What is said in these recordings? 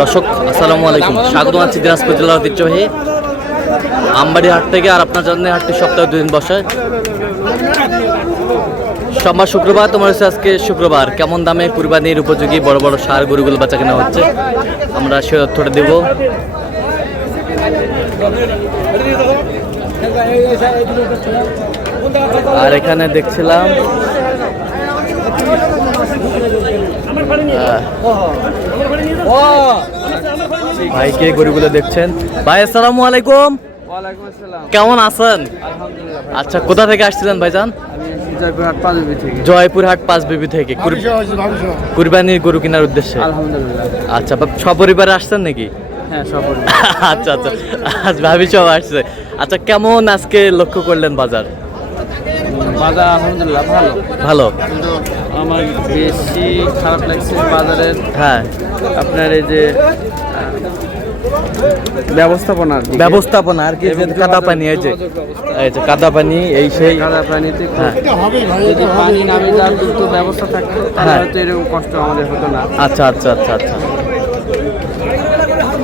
দর্শক আসসালামু আলাইকুম, স্বাগত জানাচ্ছি দিনাজপুর জেলার ঐতিহ্যবাহী আমবাড়ি হাট থেকে। আর আপনার জন্য হাটটি সপ্তাহে 2 দিন বসে, সোমবার শুক্রবার। তোমার হচ্ছে আজকে শুক্রবার। কেমন দামে কুরবানির উপযোগী বড় বড় ষাঁড় গরুগুলো বেচা কেনা হচ্ছে, আমরা সে তথ্যটা দেব। আর এখানে দেখছিলাম ভাইকে গরুগুলো দেখছেন। ভাই আসসালামু আলাইকুম। কেমন আছেন? আচ্ছা, কোথা থেকে আসছিলেন ভাইজান? জয়পুরহাট পাঁচবিবি থেকে কুরবানির গরু কেনার উদ্দেশ্যে। আচ্ছা, সপরিবারে আসছেন নাকি? আচ্ছা আচ্ছা, আজ ভাবি সব আসছে। আচ্ছা, কেমন আজকে লক্ষ্য করলেন বাজার? বাজার আলহামদুলিল্লাহ ভালো ভালো। কিন্তু আমার বেশি খারাপ লাগছে বাজারের হ্যাঁ, আপনার এই যে ব্যবস্থাপনা আর কি, কাদা পানি, এই যে কাদা পানি, এই সেই কাদা পানিতে হ্যাঁ। যদি পানি নামে যাওয়ার দ্রুত ব্যবস্থা থাকতো তাহলে হয়তো এরকম কষ্ট আমাদের হতো না। আচ্ছা আচ্ছা আচ্ছা আচ্ছা।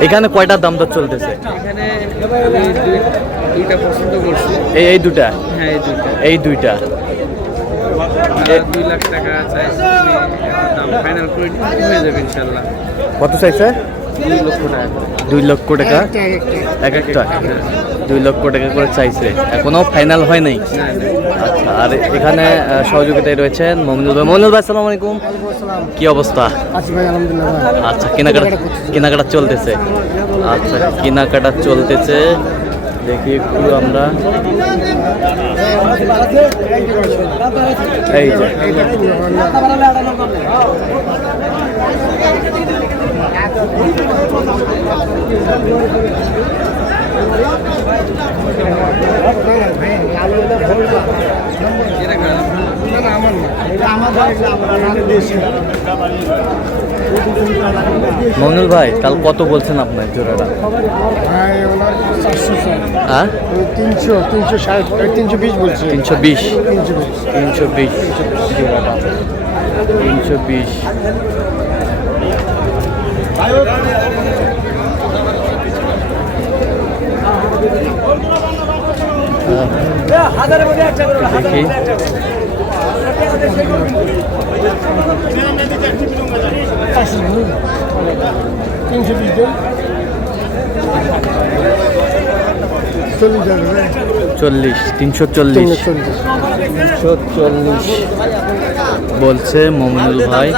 এখানে কয়টা দাম দর চলতেছে? এখানে আমি দুইটা পছন্দ করছি। এই দুটা? হ্যাঁ, এই দুইটা 2 লাখ টাকা চাইছি, দাম ফাইনাল করে হয়ে যাবে ইনশাল্লাহ। কত চাইছে? 2 লক্ষ টাকা। 2 লক্ষ টাকা এক একটা? 2 লক্ষ টাকা করে চাইছে, এখনো ফাইনাল হয় নাই। আচ্ছা, আর এখানে সহযোগিতায় রয়েছেন মমিনুল ভাই। মমিনুল ভাই আসসালামু আলাইকুম, কি অবস্থা? আচ্ছা, কেনাকাটা চলতেছে। আচ্ছা, কেনাকাটা চলতেছে, দেখি একটু আমরা। এই যে মমিনুল ভাই, কাল কত বলছেন আপনার জোড়াটা? হ্যাঁ, 320 বলছি। 320 জোড়াটা 320। দেখি চল্লিশ 340 বলছে মমিনুল ভাই।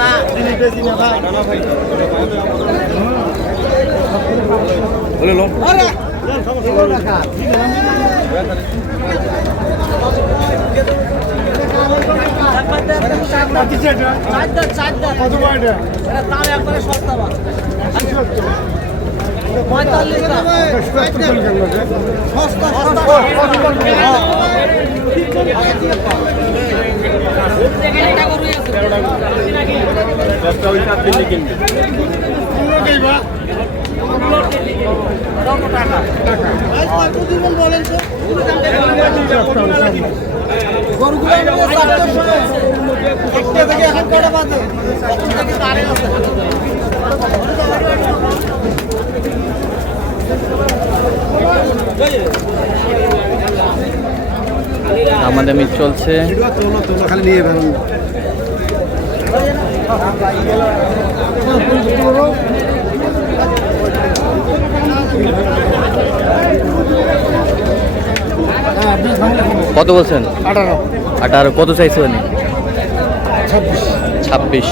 আমাদের মিট চলছে। কত বলছেন? 18। কত চাইছে উনি? 26।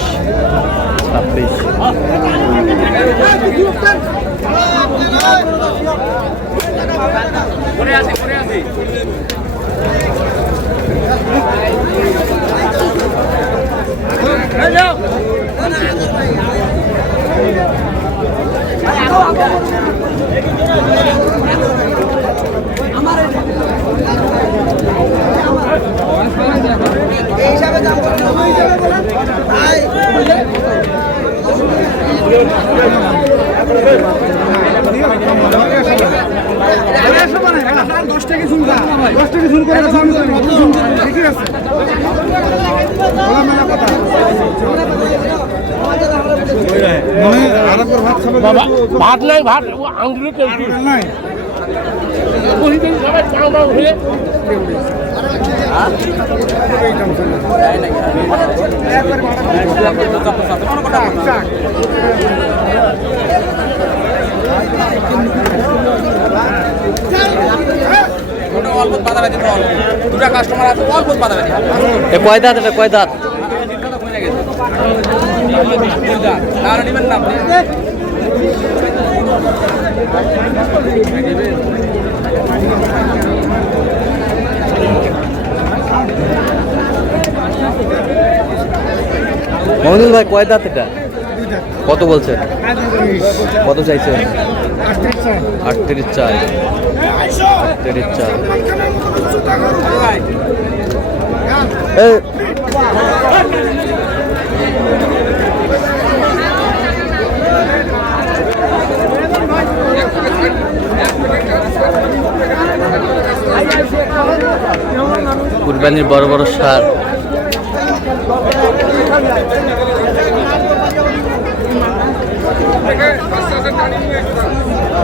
ঠিক আছে। বাবা ভাত নাই ভাত আঙ্গুলে নাই সবাই চাও দাও হয়ে দুটা কাস্টমার আছে অল্প বাধা বেঁধে এ কয় দাঁত এটা কয় দাঁত? আর নেবেন না আপনি মমিনুল ভাই কয় দাঁত এটা? কত বলছেন? কত চাইছে? 38 চাই। 38 চাই। এই কুরবানির বড় বড় সার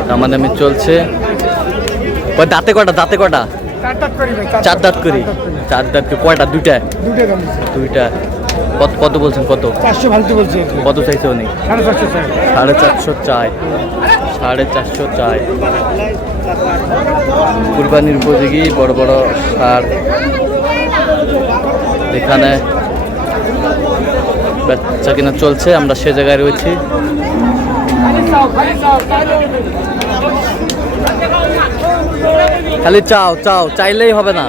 দামাদামি চলছে। ওই দাঁতে কটা? দাঁতে কটা? 4 দাঁত করি। 4 দাঁত করি। কয়টা? দুইটা? দুইটা। কত বলছেন? কত? 400 ভাঙতে বলছে। কত চাইছে উনি? 450 চাই। 450 চাই। কুরবানির উপযোগী বড় বড় সার এখানে বেচা কিনা চলছে। আমরা সে জায়গায় রয়েছি। খালি চাও চাও, চাইলেই হবে না।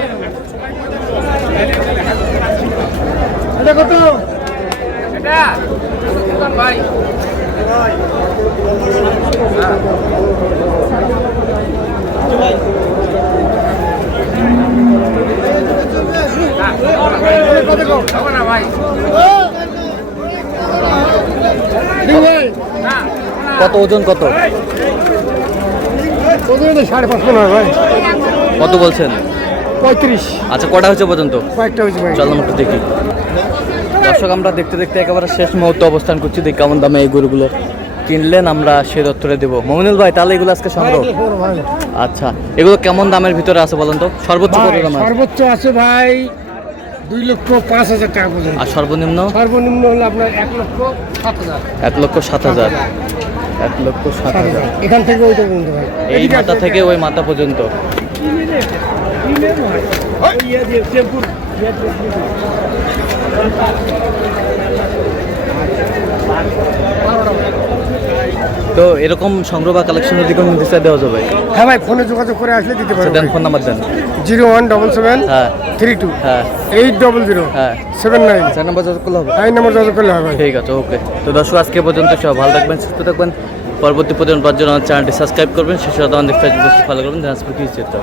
ভাই কত ওজন? কত? 5.5 ভাই। কত বলছেন? 35। আচ্ছা, কটা হচ্ছে পর্যন্ত? কয়েকটা হয়েছে ভাই। চলো একটু দেখি। দর্শক, আমরা দেখতে দেখতে একেবারে শেষ মুহূর্তে অবস্থান করছি। দেখি কেমন দামে এই গরুগুলো কিনলেন, আমরা সে দত্তরে দেবো। মমিনুল ভাই, তাহলে এগুলো আজকে সংগ্রহ। আচ্ছা, এগুলো কেমন দামের ভিতরে আছে বলেন তো? সর্বোচ্চ কত দাম আছে? সর্বোচ্চ আছে ভাই 2,05,000 টাকা পর্যন্ত। আর সর্বনিম্ন? সর্বনিম্ন হলো আপনার 1,07,000। 1,07,000। 1,07,000। এখান থেকে ওইটা পর্যন্ত ভাই। এই মাথা থেকে ওই মাথা পর্যন্ত। তো এরকম সংগ্রহ বা কালেকশন যদি কোনো দিতে দেওয়া যাবে? হ্যাঁ ভাই, ফোনে যোগাযোগ করে আসলে দিতে পারবেন। দেন, ফোন নাম্বার দেন। 0177 হ্যাঁ 32 হ্যাঁ 800 হ্যাঁ 79। 4 নাম্বার যোগাযোগ করলে হবে? এই নম্বর যোগাযোগ করলে হবে। ঠিক আছে, ওকে। তো দর্শক, আজকে পর্যন্ত সব ভালো থাকবেন, সুস্থ থাকবেন। পরবর্তী প্রতিদিন পাওয়ার জন্য আমার চ্যানেলটি সাবস্ক্রাইব করবেন। সেই সাথে আমাদের ফেসবুক ফলো করবেন। দিনাজপুর কৃষি চিত্র।